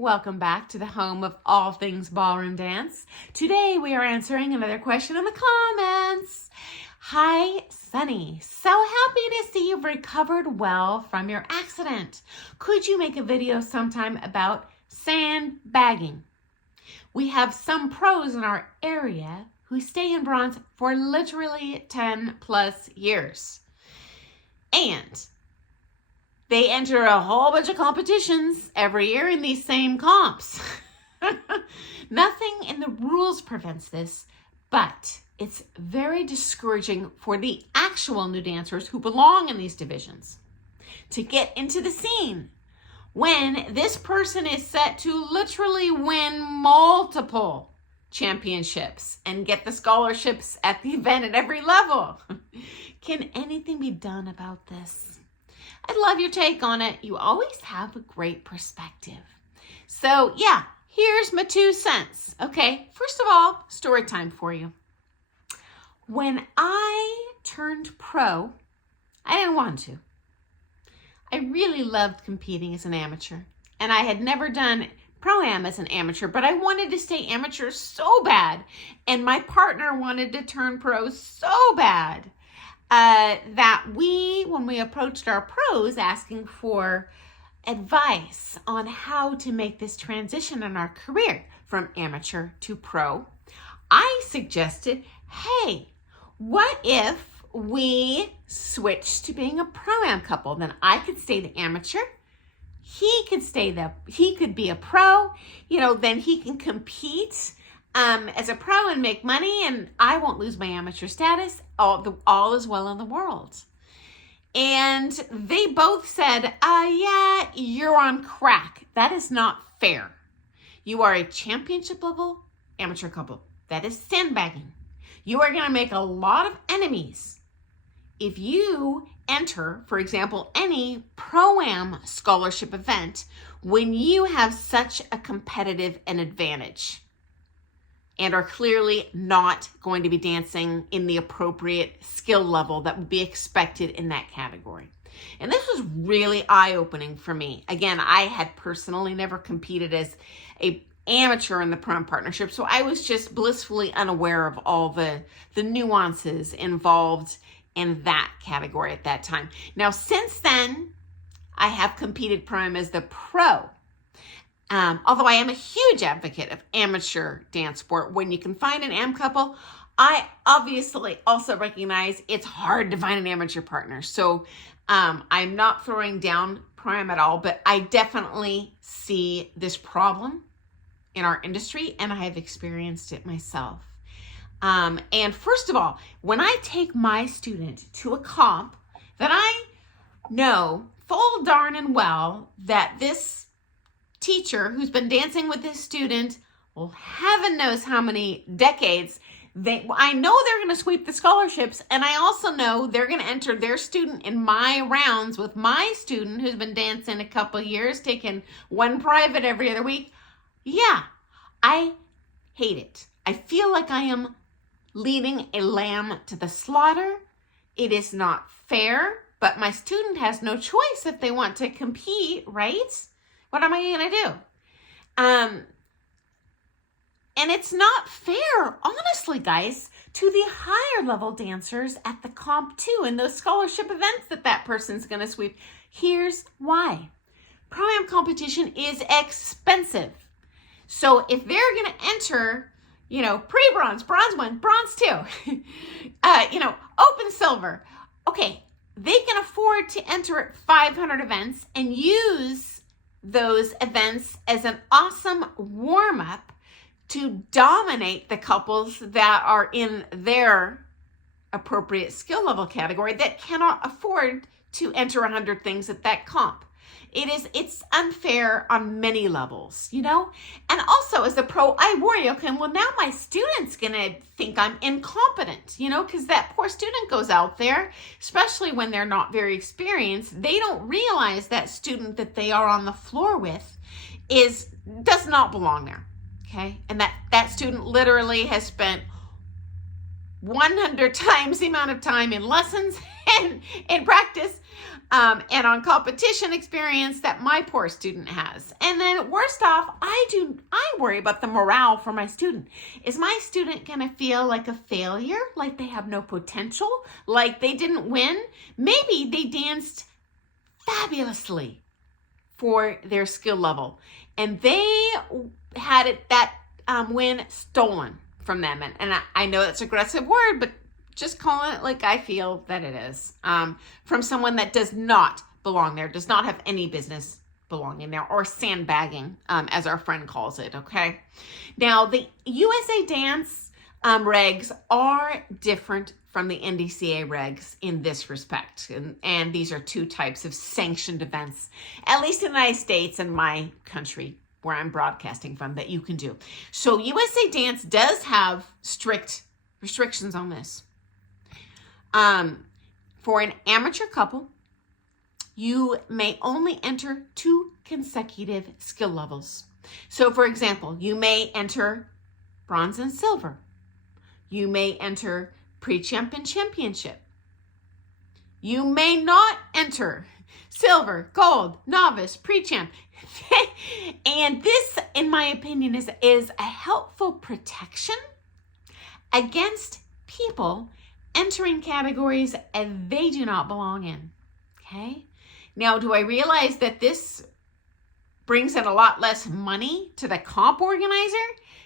Welcome back to the home of all things ballroom dance. Today we are answering another question in the comments. Hi, Sunny. So happy to see you've recovered well from your accident. Could you make a video sometime about sandbagging? We have some pros in our area who stay in bronze for literally 10 plus years. And they enter a whole bunch of competitions every year in these same comps. Nothing in the rules prevents this, but it's very discouraging for the actual new dancers who belong in these divisions to get into the scene when this person is set to literally win multiple championships and get the scholarships at the event at every level. Can anything be done about this? I'd love your take on it. You always have a great perspective. So yeah, here's my 2 cents. Okay, first of all, story time for you. When I turned pro, I didn't want to. I really loved competing as an amateur, and I had never done pro-am as an amateur, but I wanted to stay amateur so bad, and my partner wanted to turn pro so bad. That when we approached our pros asking for advice on how to make this transition in our career from amateur to pro, I suggested, hey, what if we switched to being a pro-am couple? Then I could stay the amateur, he could be a pro, then he can compete as a pro and make money, and I won't lose my amateur status. All is well in the world. And they both said, yeah, you're on crack. That is not fair. You are a championship level amateur couple. That is sandbagging. You are going to make a lot of enemies if you enter, for example, any pro-am scholarship event when you have such a competitive an advantage and are clearly not going to be dancing in the appropriate skill level that would be expected in that category. And this was really eye-opening for me. Again, I had personally never competed as an amateur in the pro partnership, so I was just blissfully unaware of all the nuances involved in that category at that time. Now, since then, I have competed pro as the pro. Although I am a huge advocate of amateur dance sport, when you can find an am couple, I obviously also recognize it's hard to find an amateur partner. So I'm not throwing down pro-am at all, but I definitely see this problem in our industry, and I have experienced it myself. And first of all, when I take my student to a comp that I know full darn and well that this teacher who's been dancing with this student, well, heaven knows how many decades, I know they're going to sweep the scholarships, and I also know they're going to enter their student in my rounds with my student who's been dancing a couple years, taking one private every other week. Yeah, I hate it. I feel like I am leading a lamb to the slaughter. It is not fair, but my student has no choice if they want to compete, right? What am I going to do? And it's not fair, honestly, guys, to the higher level dancers at the comp too, and those scholarship events that person's going to sweep. Here's why. Pro-am competition is expensive. So if they're going to enter, pre-bronze, bronze 1, bronze 2, open silver, okay, they can afford to enter at 500 events and use those events as an awesome warm-up to dominate the couples that are in their appropriate skill level category that cannot afford to enter 100 things at that comp. It's unfair on many levels, And also as a pro, I worry, okay, well now my student's gonna think I'm incompetent, because that poor student goes out there, especially when they're not very experienced. They don't realize that student that they are on the floor with does not belong there, okay? And that student literally has spent 100 times the amount of time in lessons and in practice and on competition experience that my poor student has. And then worst off, I worry about the morale for my student. Is my student going to feel like a failure, like they have no potential, like they didn't win? Maybe they danced fabulously for their skill level and they had that win stolen from them. And I know that's an aggressive word, but just call it like I feel that it is, from someone that does not belong there, does not have any business belonging there, or sandbagging, as our friend calls it, okay? Now, the USA Dance regs are different from the NDCA regs in this respect. And these are two types of sanctioned events, at least in the United States and my country, where I'm broadcasting from, that you can do. So USA Dance does have strict restrictions on this. For an amateur couple, you may only enter 2 consecutive skill levels. So for example, you may enter bronze and silver. You may enter pre-champ and championship. You may not enter silver, gold, novice, pre-champ. And this, in my opinion, is a helpful protection against people entering categories they do not belong in. Okay? Now, do I realize that this brings in a lot less money to the comp organizer?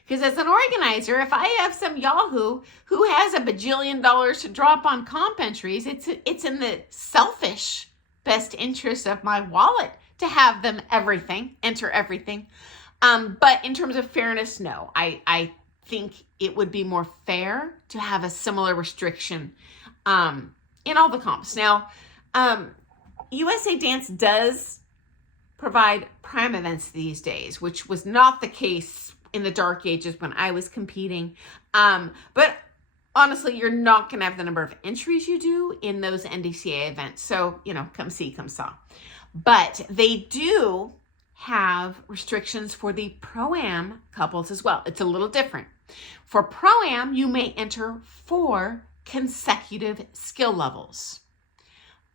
Because as an organizer, if I have some yahoo who has $1 bajillion to drop on comp entries, it's in the selfish best interest of my wallet to have them enter everything. But in terms of fairness, no. I think it would be more fair to have a similar restriction in all the comps. Now, USA Dance does provide prime events these days, which was not the case in the dark ages when I was competing. But honestly, you're not going to have the number of entries you do in those NDCA events. So, come see, come saw. But they do have restrictions for the Pro-Am couples as well. It's a little different. For Pro-Am, you may enter 4 consecutive skill levels.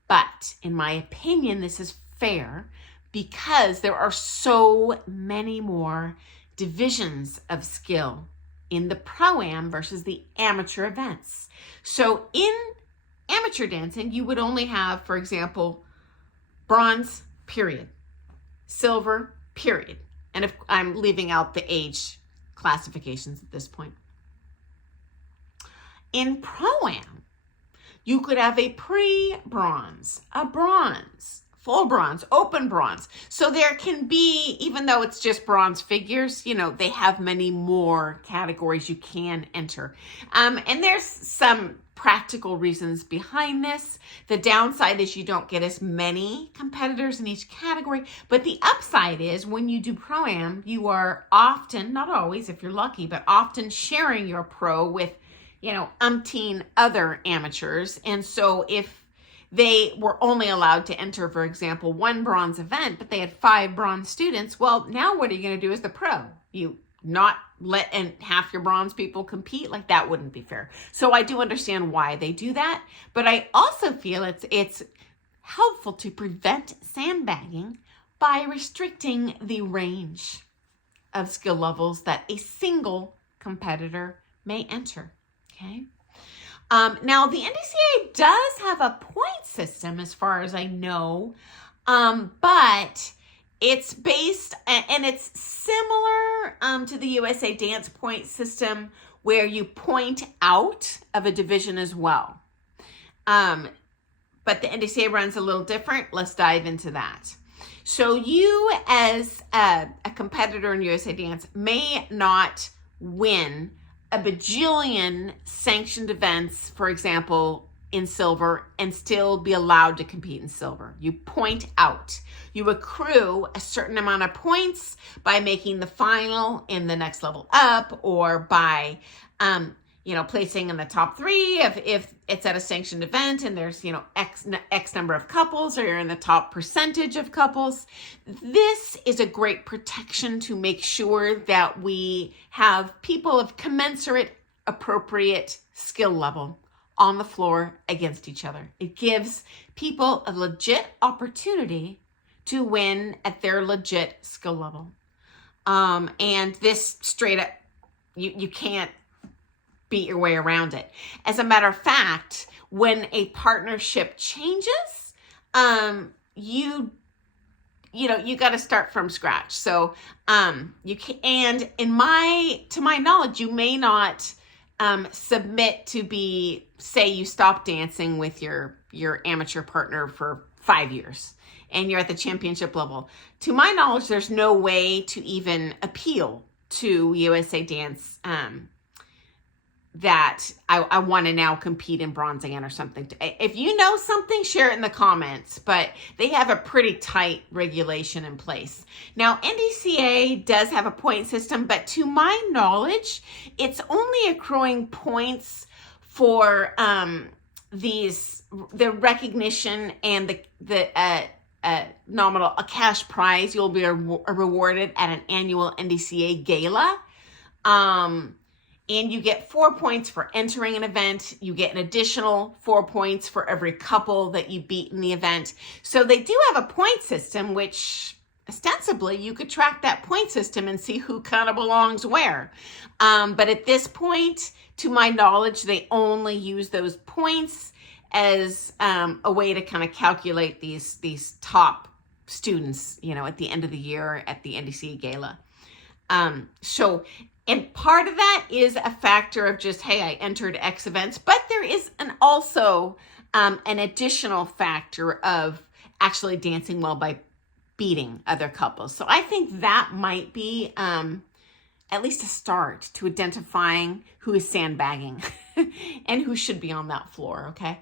But in my opinion, this is fair because there are so many more divisions of skill in the Pro-Am versus the amateur events. So in amateur dancing, you would only have, for example, bronze, period, silver, period. And if I'm leaving out the age classifications at this point. In Pro-Am, you could have a pre-bronze, a bronze, full bronze, open bronze. So there can be, even though it's just bronze figures, they have many more categories you can enter. And there's some practical reasons behind this. The downside is you don't get as many competitors in each category, but the upside is when you do Pro-Am, you are often, not always if you're lucky, but often sharing your pro with, umpteen other amateurs. And so if they were only allowed to enter, for example, 1 bronze event, but they had 5 bronze students, well, now what are you going to do as the pro? You not let half your bronze people compete? Like, that wouldn't be fair. So I do understand why they do that, but I also feel it's helpful to prevent sandbagging by restricting the range of skill levels that a single competitor may enter. Okay. Now, the NDCA does have a point system as far as I know, but it's based, and it's similar to the USA Dance point system where you point out of a division as well. But the NDCA runs a little different. Let's dive into that. So you as a competitor in USA Dance may not win a bajillion sanctioned events, for example, in silver, and still be allowed to compete in silver. You point out. You accrue a certain amount of points by making the final in the next level up, or by, placing in the top 3 if it's at a sanctioned event and there's, X number of couples, or you're in the top percentage of couples. This is a great protection to make sure that we have people of commensurate appropriate skill level on the floor against each other. It gives people a legit opportunity to win at their legit skill level. And this straight up, you can't beat your way around it. As a matter of fact, when a partnership changes, you got to start from scratch. So you can, and to my knowledge, you may not submit to be, say you stop dancing with your amateur partner for 5 years and you're at the championship level. To my knowledge, there's no way to even appeal to USA Dance that I want to now compete in bronze again or something. If you know something, share it in the comments, but they have a pretty tight regulation in place. Now, NDCA does have a point system, but to my knowledge, it's only accruing points for the recognition and the nominal cash prize. You'll be rewarded at an annual NDCA gala. And you get 4 points for entering an event. You get an additional 4 points for every couple that you beat in the event. So they do have a point system, which ostensibly you could track that point system and see who kind of belongs where. But at this point, to my knowledge, they only use those points as a way to kind of calculate these top students, at the end of the year at the NDCA gala. And part of that is a factor of just, hey, I entered X events, but there is also an additional factor of actually dancing well by beating other couples. So I think that might be at least a start to identifying who is sandbagging and who should be on that floor, okay?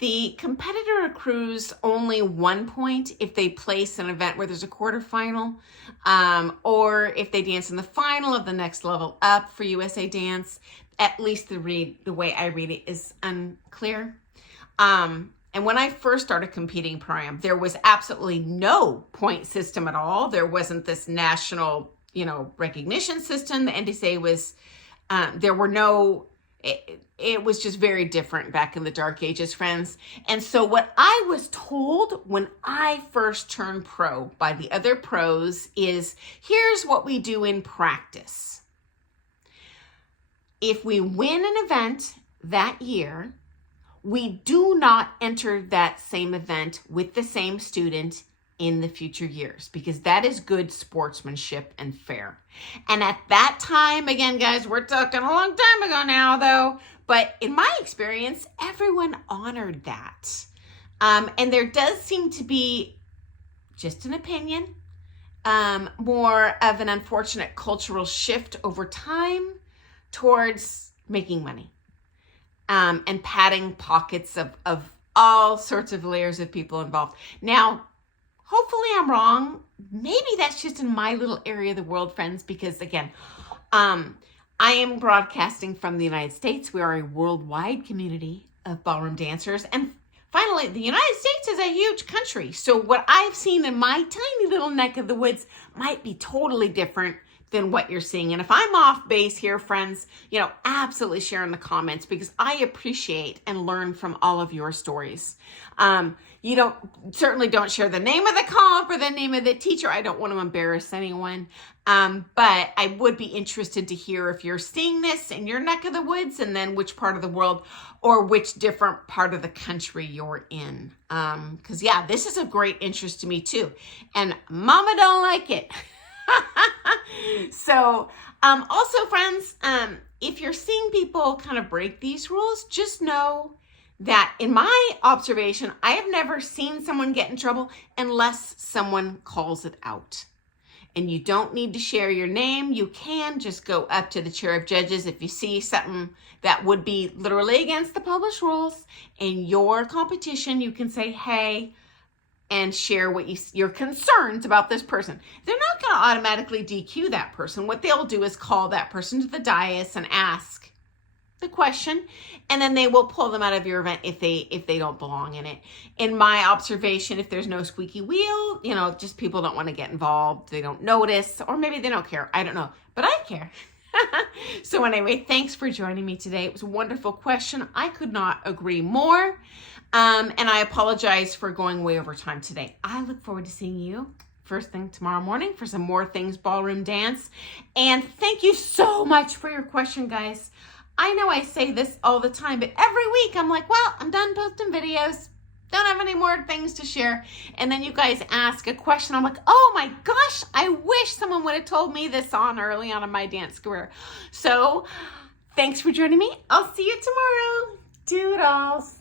The competitor accrues only 1 point if they place an event where there's a quarterfinal, or if they dance in the final of the next level up for USA Dance. At least the way I read it is unclear. And when I first started competing pro-am, there was absolutely no point system at all. There wasn't this national, recognition system. The NDCA was, there were no. It was just very different back in the dark ages, friends. And so what I was told when I first turned pro by the other pros is, here's what we do in practice. If we win an event that year, we do not enter that same event with the same student in the future years, because that is good sportsmanship and fair. And at that time, again, guys, we're talking a long time ago now, though, but in my experience, everyone honored that. And there does seem to be, just an opinion, more of an unfortunate cultural shift over time towards making money and padding pockets of all sorts of layers of people involved. Now, hopefully I'm wrong. Maybe that's just in my little area of the world, friends, because again, I am broadcasting from the United States. We are a worldwide community of ballroom dancers. And finally, the United States is a huge country. So what I've seen in my tiny little neck of the woods might be totally different than what you're seeing. And if I'm off base here, friends, absolutely share in the comments, because I appreciate and learn from all of your stories. You certainly don't share the name of the comp or the name of the teacher. I don't want to embarrass anyone. But I would be interested to hear if you're seeing this in your neck of the woods, and then which part of the world or which different part of the country you're in. Because yeah, this is of great interest to me too. And mama don't like it. So, also friends, if you're seeing people kind of break these rules, just know that in my observation, I have never seen someone get in trouble unless someone calls it out. And you don't need to share your name. You can just go up to the chair of judges if you see something that would be literally against the published rules in your competition. You can say, hey, and share what your concerns about this person. They're not going to automatically DQ that person. What they'll do is call that person to the dais and ask, the question, and then they will pull them out of your event if they don't belong in it. In my observation, if there's no squeaky wheel, you know, just people don't want to get involved, they don't notice, or maybe they don't care. I don't know, but I care. So anyway, thanks for joining me today. It was a wonderful question. I could not agree more. And I apologize for going way over time today. I look forward to seeing you first thing tomorrow morning for some more things ballroom dance. And thank you so much for your question, guys. I know I say this all the time, but every week I'm like, well, I'm done posting videos. Don't have any more things to share. And then you guys ask a question. I'm like, oh my gosh, I wish someone would have told me this early on in my dance career. So thanks for joining me. I'll see you tomorrow. Doodles.